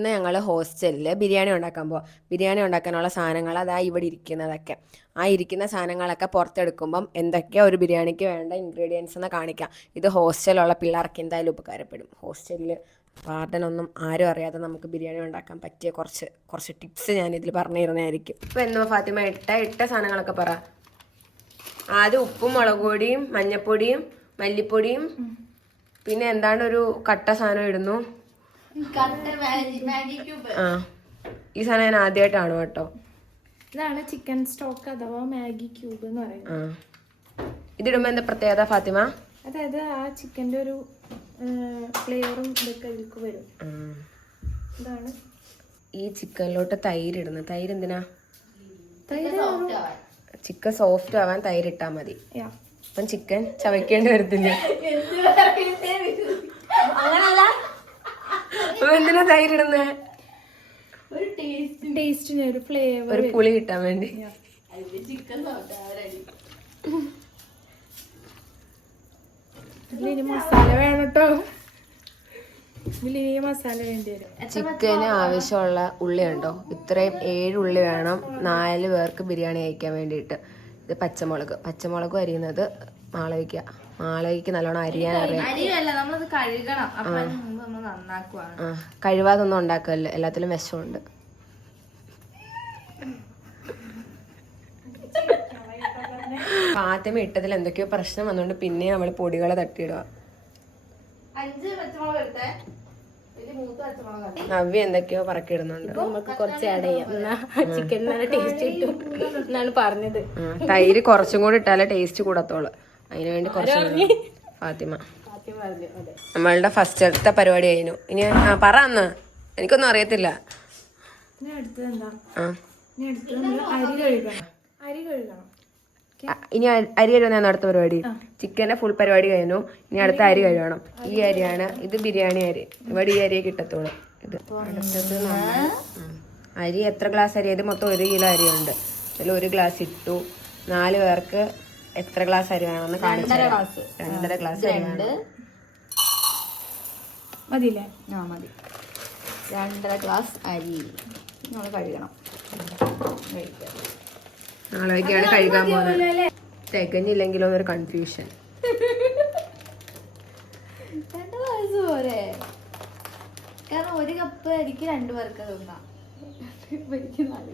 ഇന്ന് ഞങ്ങൾ ഹോസ്റ്റലിൽ ബിരിയാണി ഉണ്ടാക്കാൻ പോവാം. ബിരിയാണി ഉണ്ടാക്കാനുള്ള സാധനങ്ങൾ അതാ ഇവിടെ ഇരിക്കുന്നതൊക്കെ. ആ ഇരിക്കുന്ന സാധനങ്ങളൊക്കെ പുറത്തെടുക്കുമ്പം എന്തൊക്കെയാണ് ഒരു ബിരിയാണിക്ക് വേണ്ട ഇൻഗ്രീഡിയൻസ് എന്ന് കാണിക്കാം. ഇത് ഹോസ്റ്റലിലുള്ള പിള്ളേർക്ക് എന്തായാലും ഉപകാരപ്പെടും. ഹോസ്റ്റലിൽ വാർഡനൊന്നും ആരും അറിയാതെ നമുക്ക് ബിരിയാണി ഉണ്ടാക്കാൻ പറ്റിയ കുറച്ച് ടിപ്സ് ഞാനിതിൽ പറഞ്ഞു തരുന്നതായിരിക്കും. ഇപ്പോൾ എന്തോ ഫാത്തിമ ഇട്ട സാധനങ്ങളൊക്കെ പറ. ആദ്യം ഉപ്പും മുളക് പൊടിയും മഞ്ഞപ്പൊടിയും മല്ലിപ്പൊടിയും പിന്നെ എന്താണ്ട് ഒരു കട്ട സാധനം ഇടുന്നു. ആ ഈ സാധനം ഞാൻ ആദ്യമായിട്ടാണ് കേട്ടോ. ഇതാണ് ചിക്കൻ സ്റ്റോക്ക് അഥവാ മാഗി ക്യൂബ് എന്ന് പറയുന്നത്. ഇതിടുമ്പോ എന്താ പ്രത്യേകത ഫാത്തിമ? അതായത് ആ ചിക്കൻ്റെ ഒരു ഫ്ലേവറും ഇതൊക്കെ ഇതിലേക്ക് വരും. ഇതാണ് ഈ ചിക്കനിലോട്ട് തൈര് ഇടുന്നത്. തൈര് എന്തിനാ? തൈര് ചിക്കൻ സോഫ്റ്റ് ആവാൻ തൈര് ഇട്ടാ മതി. അപ്പം ചിക്കൻ ചവയ്ക്കേണ്ടി വരത്തില്ല. എന്തിനാ തൈര് ഇടുന്നേ? ടേസ്റ്റിന് ഒരു ഫ്ലേവർ, ഒരു പുളി കിട്ടാൻ വേണ്ടി. ഇതിലിനി മസാല വേണം കേട്ടോ. ഇതിലിനി മസാല വേണ്ടി വരും. ചിക്കന് ആവശ്യമുള്ള ഉള്ളി ഉണ്ടോ? ഇത്രയും 7 ഉള്ളി വേണം 4 പേർക്ക് ബിരിയാണി കഴിക്കാൻ വേണ്ടിയിട്ട്. ഇത് പച്ചമുളക് അരിയുന്നത് മാളവിക്ക് നല്ലോണം അരിയാൻ അറിയാം. കഴിവാതൊന്നും ഉണ്ടാക്കല്ലോ, എല്ലാത്തിലും വിഷമുണ്ട്. ഫാത്തിമ ഇട്ടതിൽ എന്തൊക്കെയോ പ്രശ്നം വന്നുകൊണ്ട് പിന്നെ അവള് പൊടികളെ തട്ടിയിടുക. നവ്യ എന്തൊക്കെയോ പറക്കിയിടുന്നുണ്ട്. നമുക്ക് കുറച്ച് ആഡ് ചെയ്യാം, ചിക്കൻ നല്ല ടേസ്റ്റ് കിട്ടും എന്നാണ് പറഞ്ഞത്. തൈര് കുറച്ചും കൂടി ഇട്ടാലേ ടേസ്റ്റ് കൂടത്തോളൂ. അതിനുവേണ്ടി കുറച്ച് ഫാത്തിമ. നമ്മളുടെ ഫസ്റ്റത്തെ പരിപാടി കഴിഞ്ഞു. ഇനി പറ അന്ന്, എനിക്കൊന്നും അറിയത്തില്ല. ഇനി അരി കഴുകുന്ന അടുത്ത പരിപാടി. ചിക്കന്റെ ഫുൾ പരിപാടി കഴിഞ്ഞു. ഇനി അടുത്ത അരി കഴുകണം. ഈ അരിയാണ്, ഇത് ബിരിയാണി അരി. ഇവിടെ ഈ അരിയെ കിട്ടത്തോളൂ. ഇത് അടുത്തത് അരി എത്ര ഗ്ലാസ് അരി? ഇത് മൊത്തം 1 കിലോ അരിയുണ്ട്. അതിൽ 1 ഗ്ലാസ് ഇട്ടു. 4 പേർക്ക് എത്ര ഗ്ലാസ് അരി വേണമെന്ന് കാണിച്ചു. 2.5 ഗ്ലാസ് അരി മതിയില്ലേ? മതി. 2.5 ഗ്ലാസ് അരി നമ്മൾ കഴുകണം. നാളേക്കാണ് കഴുകാൻ പോകുന്നത്. തികഞ്ഞില്ലെങ്കിലോ എന്നൊരു കൺഫ്യൂഷൻ. 2 ഗ്ലാസ് പോരെ? കാരണം 1 കപ്പ് അരിക്ക് 2 പേർക്ക് തിന്നാം. 4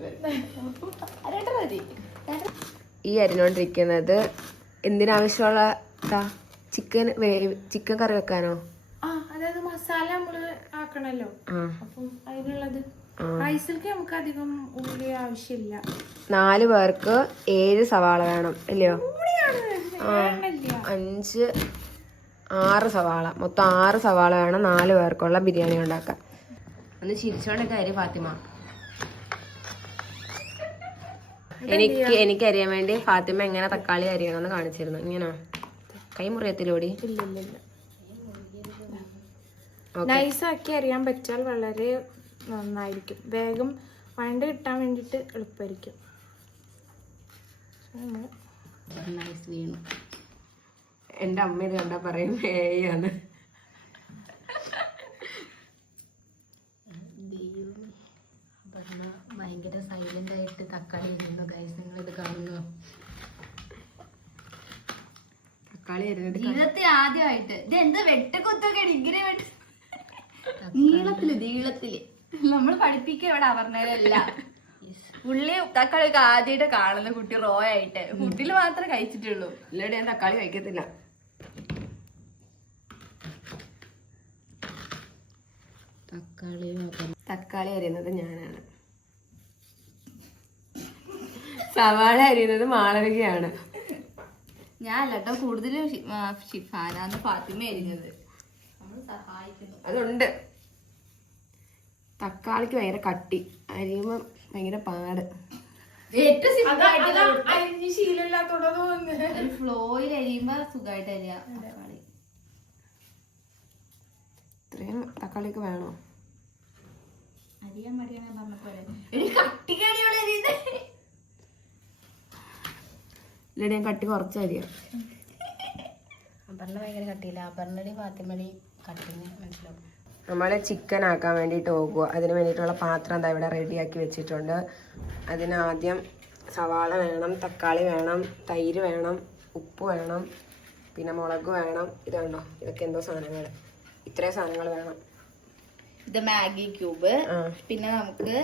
പേർക്ക് മതി. ഈ അരിഞ്ഞോണ്ടിരിക്കുന്നത് എന്തിനാവശ്യമുള്ള ചിക്കൻ കറി വെക്കാനോ? അതായത് മസാല നമ്മള് ആക്കണല്ലോ, അപ്പം അതിനുള്ളത്. റൈസിലേക്ക് നമുക്ക് അധികം ഉള്ളി ആവശ്യമില്ല. 4 പേർക്ക് 7 സവാള വേണം അല്ലയോ? 5 6 സവാള, മൊത്തം 6 സവാള വേണം 4 പേർക്കുള്ള ബിരിയാണി ഉണ്ടാക്കാൻ. ഒന്ന് ചിരിച്ചോണ്ടൊക്കെ അരി ഫാത്തിമ. എനിക്ക് അറിയാൻ വേണ്ടി ഫാത്തിമ എങ്ങനെ തക്കാളി അരിയണമെന്ന് കാണിച്ചിരുന്നു. ഇങ്ങനെ കൈ മുറിയത്തിലോടി. നൈസാക്കി അറിയാൻ പറ്റാൽ വളരെ നന്നായിരിക്കും. വേഗം വഴണ്ട് കിട്ടാൻ വേണ്ടിയിട്ട് എളുപ്പമായിരിക്കും. എൻ്റെ അമ്മ ഇത് കണ്ടാ പറയും ഏയാണ്. ഭയങ്കര സൈലന്റ് ആയിട്ട് തക്കാളി അരിയുന്നു ഗൈസ്. നിങ്ങൾ ഇത് കാണുന്നു. തക്കാളി അരിഞ്ഞത് ജീവിതത്തിൽ ആദ്യമായിട്ട് ഇത് എന്താ വെട്ടക്കൊത്തൊക്കെ ഇങ്ങനെ നീളത്തില് നമ്മൾ പഠിപ്പിക്കുക ഇവിടെ പറഞ്ഞതല്ല. ഉള്ളി തക്കാളി ഒക്കെ ആദ്യമായിട്ട് കാണുന്ന കുട്ടി റോ ആയിട്ട് ഫുഡിൽ മാത്രമേ കഴിച്ചിട്ടുള്ളൂ. ഇല്ലടെ ഞാൻ തക്കാളി കഴിക്കത്തില്ല. തക്കാളി അരിയുന്നത് ഞാനാണ്. സവാള അരിയുന്നത് മാളവികയാണ്. ഞാൻ അല്ലട്ടോ, കൂടുതലും ഷിഫാനാന്ന് ഫാത്തിമ അരിഞ്ഞത്. നമ്മൾ സഹായിക്കുന്നു. അതുണ്ട്. തക്കാളിക്ക് ഭയങ്കര കട്ടി, അരിയുമ്പോ ഭയങ്കര പാട്. ഫ്ലോയിൽ അരിയുമ്പോ സുഖമായിട്ട് അരിയാ തക്കാളി. ഇത്രയും തക്കാളിയൊക്കെ വേണോ? അരിയാൻ മടിയാണ് പറഞ്ഞപ്പോലെ കട്ടിക്കടിയോടെ ഇല്ലടി ഞാൻ കട്ടി കുറച്ച് അരിയാം. അപർണ ഭയങ്കര കട്ടിയില്ല. അപർണടി ഫാത്തിമടി കട്ടിങ് മനസ്സിലാവും. നമ്മൾ ചിക്കൻ ആക്കാൻ വേണ്ടിയിട്ട് പോകുക. അതിന് വേണ്ടിയിട്ടുള്ള പാത്രം എന്താ ഇവിടെ റെഡിയാക്കി വെച്ചിട്ടുണ്ട്. അതിനാദ്യം സവാള വേണം, തക്കാളി വേണം, തൈര് വേണം, ഉപ്പ് വേണം, പിന്നെ മുളക് വേണം. ഇത് കണ്ടോ, ഇതൊക്കെ എന്തോ സാധനങ്ങൾ, ഇത്രയും സാധനങ്ങൾ വേണം. ഇത് മാഗി ക്യൂബ്, പിന്നെ നമുക്ക്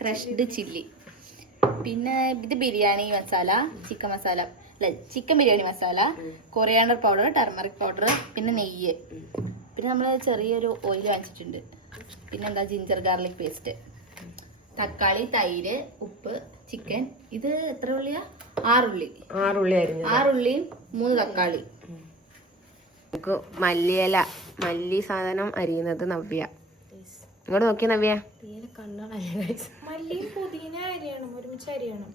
ക്രഷ്ഡ് ചില്ലി, പിന്നെ ഇത് ബിരിയാണി മസാല, ചിക്കൻ മസാല അല്ല chicken biryani masala, coriander powder, turmeric powder, പിന്നെ നെയ്യ്, പിന്നെ നമ്മൾ ചെറിയൊരു ഓയിൽ വാങ്ങിച്ചിട്ടുണ്ട്, പിന്നെ എന്താ ജിഞ്ചർ ഗാർലിക് പേസ്റ്റ്, തക്കാളി, തൈര്, ഉപ്പ്, ചിക്കൻ. ഇത് എത്ര ഉള്ളിയാ? 6 ഉള്ളി. 6 ഉള്ളി അരിഞ്ഞത്, 6 ഉള്ളിയും 3 തക്കാളി. നമുക്ക് മല്ലിയില, മല്ലി സാധനം അരിയുന്നത് നവ്യ. ഇങ്ങോട്ട് നോക്കിയ നവ്യ. മല്ലിയും പുതിന അരിയണം, ഒരുമിച്ച് അരിയണം.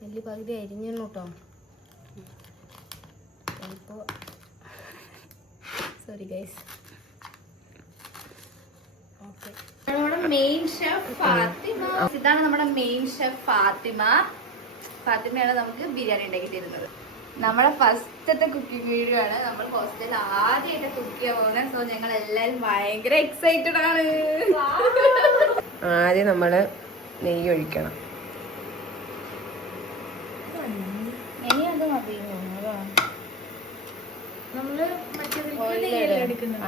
മല്ലി പകുതി അരിഞ്ഞു കേട്ടോ. Sorry guys. നമ്മുടെ മെയിൻ ഷെഫ് ഫാത്തിമ. ഇതാണ് നമ്മുടെ മെയിൻ ഷെഫ് ഫാത്തിമ. ഫാത്തിമയാണ് നമുക്ക് ബിരിയാണി ഉണ്ടാക്കി തരുന്നത്. നമ്മുടെ ഫസ്റ്റത്തെ കുക്കിംഗ് വീഡിയോ ആണ്. നമ്മൾ ഹോസ്റ്റലിൽ ആദ്യമായിട്ട് കുക്ക് ചെയ്യാൻ പോകുന്നത്. സോ ഞങ്ങൾ എല്ലാവരും ഭയങ്കര എക്സൈറ്റഡ് ആണ്. ആദ്യം നമ്മൾ നെയ്യ് ഒഴിക്കണം. നെയ്യ് അത് മതി. നമ്മള് മറ്റേ എടുക്കുന്നത്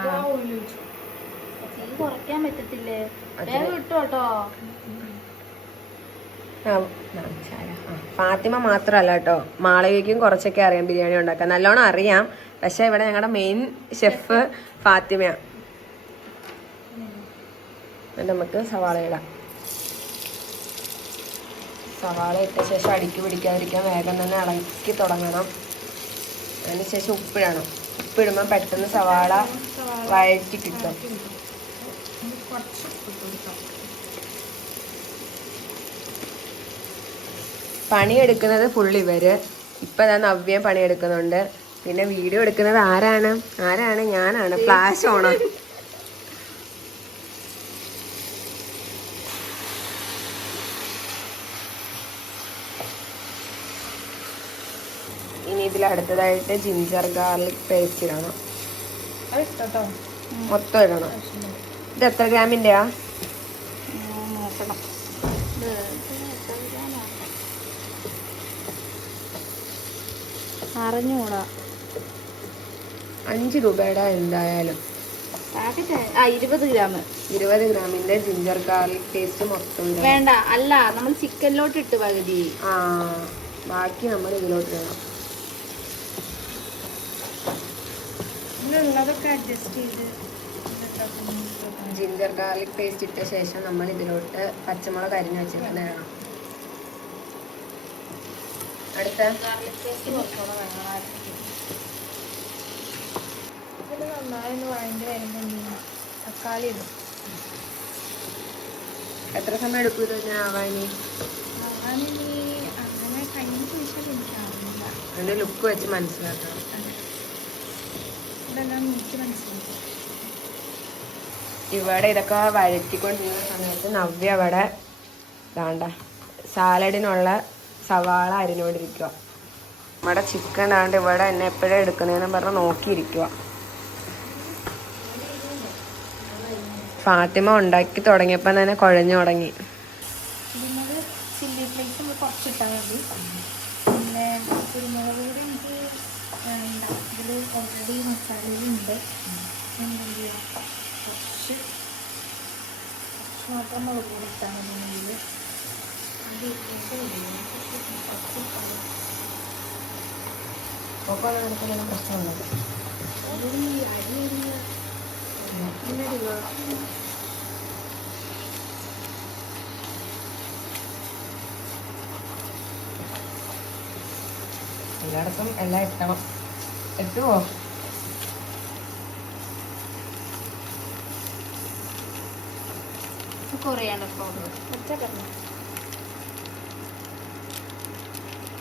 തീ കുറയ്ക്കാൻ പറ്റത്തില്ലേ? വേഗം ഇട്ടു കേട്ടോ. ഫാത്തിമ മാത്രല്ല കേട്ടോ, മാളവികയ്ക്കും കുറച്ചൊക്കെ അറിയാം ബിരിയാണി ഉണ്ടാക്കാൻ, നല്ലോണം അറിയാം. പക്ഷെ ഇവിടെ ഞങ്ങളുടെ മെയിൻ ഷെഫ് ഫാത്തിമയാണ്. നമുക്ക് സവാള ഇടാം. സവാള ഇട്ട ശേഷം അടുക്കി പിടിക്കാതിരിക്കാൻ വേഗം തന്നെ ഇളക്കി തുടങ്ങണം. അതിനുശേഷം ഉപ്പിടണം. ഉപ്പിടുമ്പോൾ പെട്ടെന്ന് സവാള വഴറ്റി കിട്ടും. പണിയെടുക്കുന്നത് ഫുൾ ഇവര്. ഇപ്പം ഞാൻ നവ്യ പണിയെടുക്കുന്നുണ്ട്. പിന്നെ വീഡിയോ എടുക്കുന്നത് ആരാണ്? ഞാനാണ്. ഫ്ലാഷ് ഓണാ. ഇനി ഇതിൽ അടുത്തതായിട്ട് ജിഞ്ചർ ഗാർലിക് പേസ്റ്റ് ഇടണം. മൊത്തം ഇടണം. ഇത് എത്ര ഗ്രാമിൻ്റെയാ? നോക്കണം. 5 രൂപയുടെ എന്തായാലും 20 ഗ്രാം. 20 ഗ്രാമിന്റെ ജിഞ്ചർ ഗാർലിക് പേസ്റ്റ് മൊത്തം വേണ്ട, അല്ല നമ്മൾ ചിക്കനിലോട്ട് ഇട്ട് പകുതി. ബാക്കി നമ്മൾ ഇതിലോട്ട് ഇടണം. ജിഞ്ചർ ഗാർലിക് പേസ്റ്റ് ഇട്ട ശേഷം നമ്മൾ ഇതിലോട്ട് പച്ചമുളക് അരിഞ്ഞ് വെച്ചിട്ടുണ്ട് ഇടണം. അടുത്ത നന്നായി വഴഞ്ഞ് വരുമ്പോൾ തക്കാളി ഇടും. എത്ര സമയം എടുക്കും ഇത് ആവാനി? അങ്ങനെ കഴിഞ്ഞ ശേഷം എനിക്കറിയില്ല. അതിന്റെ ലുക്ക് വെച്ച് മനസ്സിലാക്കണം. ഇതെല്ലാം എനിക്ക് മനസ്സിലാക്കി. ഇവിടെ ഇതൊക്കെ വഴറ്റിക്കൊണ്ടിരുന്ന സമയത്ത് നവ്യ അവിടെ ഇതാണ്ട സാലഡിനുള്ള സവാള അരിഞ്ഞുകൊണ്ടിരിക്കുക. നമ്മുടെ ചിക്കൻ ആണ്ട് ഇവിടെ എന്നെ എപ്പോഴും എടുക്കുന്നതെന്ന് പറഞ്ഞ് നോക്കിയിരിക്കുക. ഫാത്തിമ ഉണ്ടാക്കി തുടങ്ങിയപ്പോൾ തന്നെ കുഴഞ്ഞു തുടങ്ങി. ഇതിനോട് ചില്ലി ഫ്ലേക്സ് നമ്മൾ കുറച്ചിട്ടാൽ മതി. പിന്നെ കുരുമുളക് കൂടി എനിക്ക് ഇതിൽ ഓൾറെഡി മസാലയിലുണ്ട്. കുറച്ച് മാത്രം മുളക് കൂടി ഇട്ടാൽ മതി. പ്രശ്നമുള്ളത് എല്ലായിടത്തും എല്ലാം എത്തുമോ? കൊറിയാണ്ടർ പൗഡർ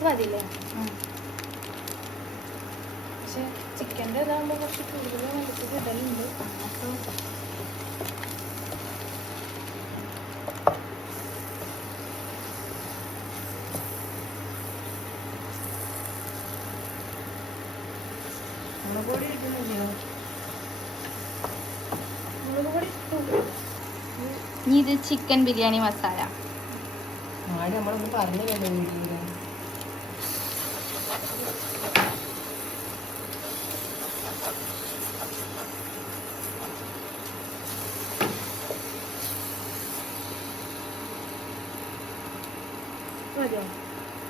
മതില്ലേ? പക്ഷെ ചിക്കൻ്റെ ഇതാകുമ്പോൾ കുറച്ച് കൂടുതൽ മനസ്സിൽ ഇടലുണ്ട്. മുളക് പൊടി ഇടുന്നില്ലയോ? ഇനി ഇത് ചിക്കൻ ബിരിയാണി മസാല. ആട് നമ്മളൊന്നും പറഞ്ഞില്ലല്ലോ വീട്ടില്.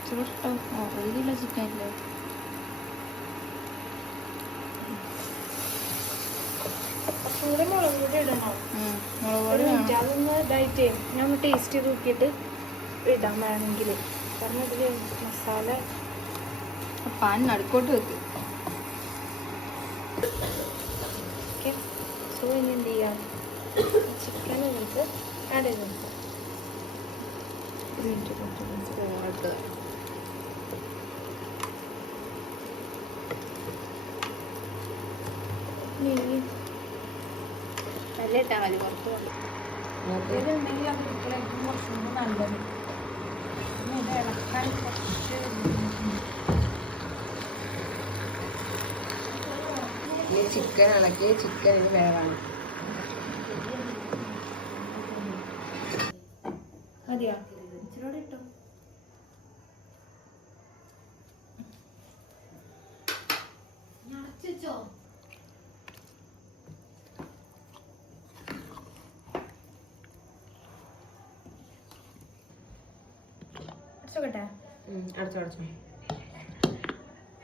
ചൂട്ടോ? ഒരു കിലോ ചിക്കൻ ഇല്ലേ? മുളക് പൊടി ഇടണോ? മുളക് പൊടി അതൊന്ന് ഇതായിട്ടേ ഞാൻ ഒന്ന് ടേസ്റ്റ് ചെയ്ത് നോക്കിയിട്ട് ഇടാൻ വേണമെങ്കിൽ. കാരണം ഇതിൽ മസാല പാൻ നടുക്കോട്ട് വെക്ക്. ഓക്കെ. സോ ഇനി എന്ത് ചെയ്യാം, ചിക്കൻ നമുക്ക് ആഡ് ചെയ്ത് നോക്കാം. നല്ല ഇട്ടാ മതി, കുറച്ച് മതി. ഇതുണ്ടെങ്കിൽ അത് ഇപ്പോഴേക്കും കുറച്ചുകൂടി നല്ലത്. പിന്നെ ഇത് ഇളക്കാൻ കുറച്ച് ഈ ചിക്കൻ ഇളക്കി ചിക്കൻ ഇത് വേവാണ്. മതിയോ? ഇച്ചിരി ഇട്ടോ. അടച്ചോ.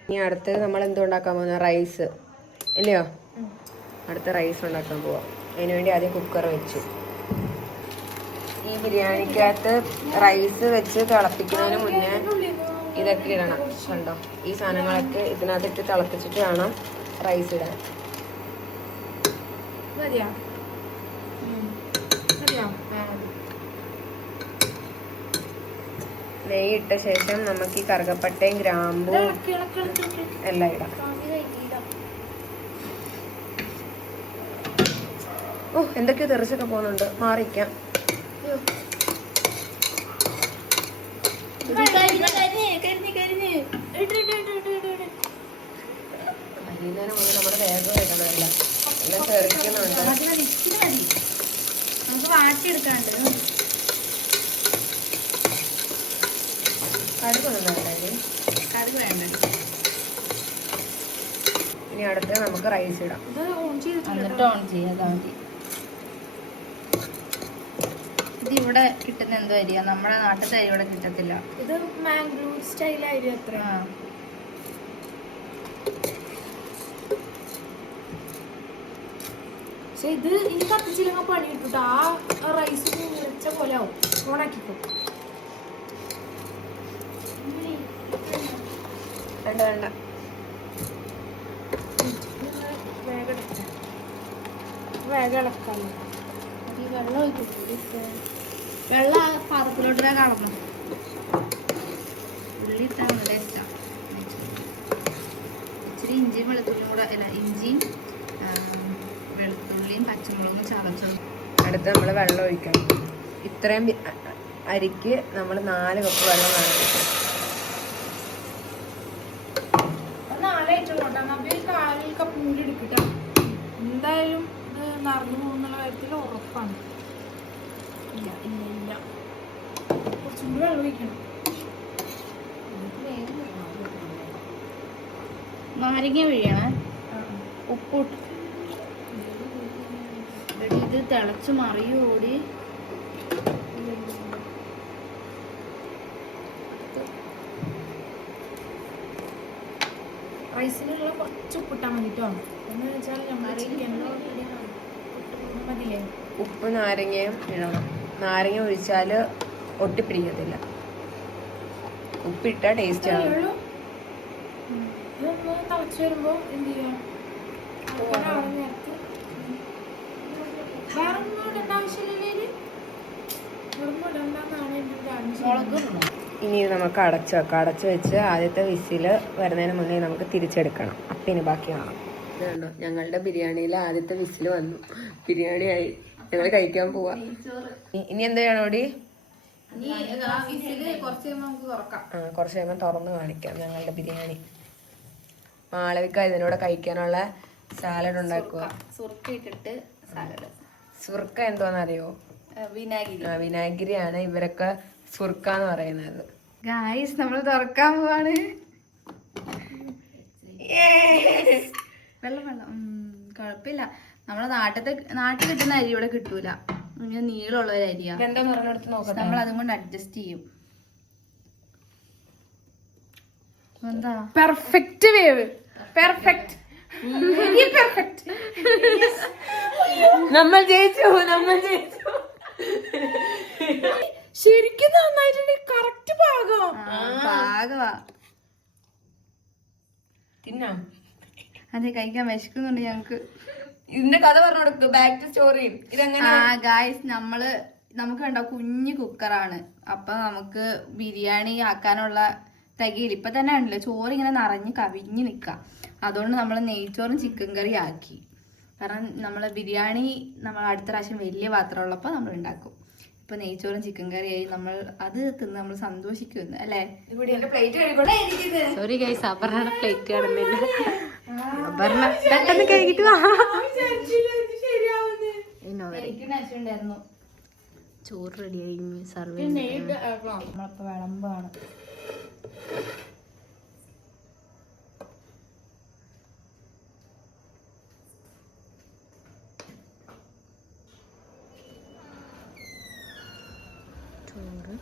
ഇനി അടുത്ത് നമ്മൾ എന്ത് ഉണ്ടാക്കാൻ പോകുന്ന? റൈസ് ഇല്ലയോ? അടുത്ത റൈസ് ഉണ്ടാക്കാൻ പോവാം. അതിനുവേണ്ടി ആദ്യം കുക്കർ വെച്ചു. ഈ ബിരിയാണിക്കകത്ത് റൈസ് വെച്ച് തിളപ്പിക്കുന്നതിന് മുന്നേ ഇതൊക്കെ ഇടണം. കണ്ടോ? ഈ സാധനങ്ങളൊക്കെ ഇതിനകത്തിട്ട് തിളപ്പിച്ചിട്ട് വേണം റൈസ് ഇടാൻ. മതിയോ? മതിയോ? നെയ്യ് ഇട്ട ശേഷം നമുക്ക് ഈ കറുകപ്പട്ടയും ഗ്രാമ്പും എല്ലാം ഇടാം. ഓ, എന്തൊക്കെയോ തെറിച്ചൊക്കെ പോകുന്നുണ്ട്. മാറിക്കാം. വൈകുന്നേരം മുതൽ നമ്മുടെ വേഗം ഇടണമല്ല, എല്ലാം തെറിക്കുന്നുണ്ട്. നമുക്ക് വാട്ടിയെടുക്കാണ്ട്. കടുകൊന്നും വേണ്ടേ? കടുക് വേണ്ട. ഇനി അടുത്ത് നമുക്ക് റൈസ് ഇടാം. ഇത് ഓൺ ചെയ്തിട്ടില്ല. എന്നിട്ട് ഓൺ ചെയ്യാതാ മതി. ഇത് ഇവിടെ കിട്ടുന്ന എന്തോ അരിയാ, നമ്മുടെ നാട്ടിലത്തെ അരി ഇവിടെ കിട്ടത്തില്ല. ഇത് മാംഗ്ലൂർ സ്റ്റൈലായിരിക്കും അത്ര. പക്ഷെ ഇത് ഇനി കത്തിച്ചില്ലെങ്കിൽ പണി കിട്ടും. ആ റൈസ് മുറിച്ച പോലെ ആവും. ഓണാക്കിക്കോ. വേണ്ട വേണ്ട. വേഗം ഇളക്കാമല്ലോ. വെള്ളം ഒഴിക്കും. വെള്ളം പാത്രത്തിലോട്ട് കളണം. ഉള്ളി ഇട്ടാൽ നല്ല ഇഷ്ടം. ഇച്ചിരി ഇഞ്ചിയും വെളുത്തുള്ളിയും കൂടെ, അല്ല ഇഞ്ചിയും വെളുത്തുള്ളിയും പച്ചമുളകും ചതച്ചതും. അടുത്ത് നമ്മൾ വെള്ളം ഒഴിക്കണം. ഇത്രയും അരിക്ക് നമ്മൾ 4 കപ്പ് വെള്ളം വേണം. 4 1/4 കപ്പ് കൂടി എടുക്കട്ടോ. എന്തായാലും നിറഞ്ഞു പോകുന്നുള്ള കാര്യത്തിൽ ഉറപ്പാണ്. ഇല്ല ഇല്ല ഇല്ല, കുറച്ചും കൂടി വെള്ളം ഒഴിക്കണം. നാരങ്ങ പിഴിയണേ. ഉപ്പിട്ട് ഇത് തിളച്ച് മറിയോടി. റൈസിനുള്ള കുറച്ച് ഉപ്പിട്ടാൽ മതി കേട്ടോ. എന്ന് വെച്ചാൽ നമ്മൾ ചിക്കനിലോ മതിയേ. ഉപ്പ് നാരങ്ങയും ഇടണം. നാരങ്ങ ഒഴിച്ചാൽ ഒട്ടിപ്പിടിക്കത്തില്ല. ഉപ്പിട്ടാൽ ടേസ്റ്റ് ആണ്. ഇതൊന്ന് തിളച്ച് വരുമ്പോൾ എന്ത് ചെയ്യാം, നേരത്ത് വേറെ ഒന്നും ഇടേണ്ട ആവശ്യമില്ലേ. ഇതൊന്നും ഇടണ്ടെന്നാണ് എൻ്റെ ഒരു ആവശ്യം. ഇനി നമുക്ക് അടച്ചു വെക്കാം. അടച്ചു വെച്ച് ആദ്യത്തെ വിസിൽ വരുന്നതിന് മുന്നേ നമുക്ക് തിരിച്ചെടുക്കണം. അപ്പിന് ബാക്കി കാണാം. ഇതുണ്ടോ, ഞങ്ങളുടെ ബിരിയാണിയിൽ ആദ്യത്തെ വിസിൽ വന്നു. ബിരിയാണി ആയി. ഞങ്ങൾ കഴിക്കാൻ പോവാ. ഇനി എന്ത് ചെയ്യണം ഓടി? കുറച്ച് കഴിയുമ്പോൾ തുറന്ന് കാണിക്കാം ഞങ്ങളുടെ ബിരിയാണി. മാളവിക ഇതിനോട് കഴിക്കാനുള്ള സാലഡ് ഉണ്ടാക്കുക. സുർക്ക ഇട്ടിട്ട് സാലഡ്. സുർക്ക എന്തോന്നറിയോ? വിനാഗിരി. വിനാഗിരിയാണ് ഇവരൊക്കെ സുർക്കാന്ന് പറയുന്നത്. ഗായ്സ് നമ്മൾ തുറക്കാൻ പോവാണ്. വെള്ളം കുഴപ്പമില്ല. നമ്മളെ നാട്ടിൽ കിട്ടുന്ന അരി ഇവിടെ കിട്ടൂല. ഇങ്ങനെ നീളമുള്ള ഒരു അരിയാ. നമ്മൾ അതും കൊണ്ട് അഡ്ജസ്റ്റ് ചെയ്യും. എന്താ പെർഫെക്റ്റ് വേവ്. പെർഫെക്റ്റ്. നമ്മൾ ജയിച്ചു. ശരിക്കും നന്നായിട്ടുണ്ട്. കറക്റ്റ് പാകവാ. തിന്നാം. അതെ, കഴിക്കാൻ വിശക്കുന്നുണ്ട് ഞങ്ങക്ക്. ഇതിന്റെ കഥ പറഞ്ഞു കൊടുക്കും. Back to story. ഇതെങ്ങനെ? ഗായ്സ് നമുക്ക് കണ്ടോ കുഞ്ഞു കുക്കറാണ്. അപ്പൊ നമുക്ക് ബിരിയാണി ആക്കാനുള്ള തികയില്ല. ഇപ്പൊ തന്നെ ഉണ്ടല്ലോ ചോറ് ഇങ്ങനെ നിറഞ്ഞ് കവിഞ്ഞ് നിക്കാം. അതുകൊണ്ട് നമ്മൾ നെയ്ച്ചോറും ചിക്കൻ കറി ആക്കി. കാരണം നമ്മളെ ബിരിയാണി നമ്മൾ അടുത്ത പ്രാവശ്യം വലിയ പാത്രം ഉള്ളപ്പോ നമ്മൾ ഉണ്ടാക്കും. ഇപ്പൊ നെയ്ച്ചോറും ചിക്കൻ കറിയായി. നമ്മൾ അത് തിന്ന് നമ്മൾ സന്തോഷിക്കുന്നു അല്ലേ? സോറി ഗൈസ്, അപർണയുടെ പ്ലേറ്റ് കാണുന്നില്ല. അപർണ പെട്ടെന്ന് കഴിക്കിട്ട് വാ. ഉണ്ടായിരുന്നു. ചോറ് റെഡിയായി. സർവ് നമ്മളിപ്പോ വിളമ്പാണ്. ചോറ്,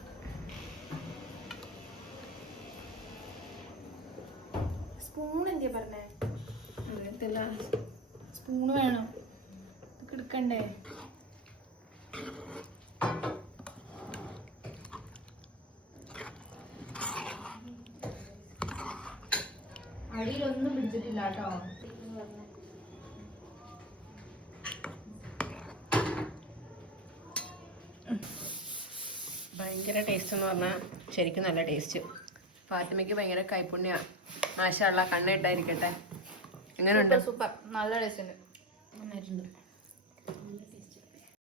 സ്പൂൺ എന്താ പറഞ്ഞേ? സ്പൂണ് വേണം എടുക്കണ്ടേ? അടിയിലൊന്നും പിടിച്ചിട്ടില്ല കേട്ടോ. ഭയങ്കര ടേസ്റ്റ് എന്ന് പറഞ്ഞാൽ ശരിക്കും നല്ല ടേസ്റ്റ്. ഫാത്തിമയ്ക്ക് ഭയങ്കര കൈപ്പുണ്യമാണ്. മാഷാ അല്ലാഹ്, കണ്ണിട്ടായിരിക്കട്ടെ. എങ്ങനെയുണ്ട്? സൂപ്പർ, നല്ല ടേസ്റ്റ് ഉണ്ട്. നന്നായിട്ടുണ്ട്.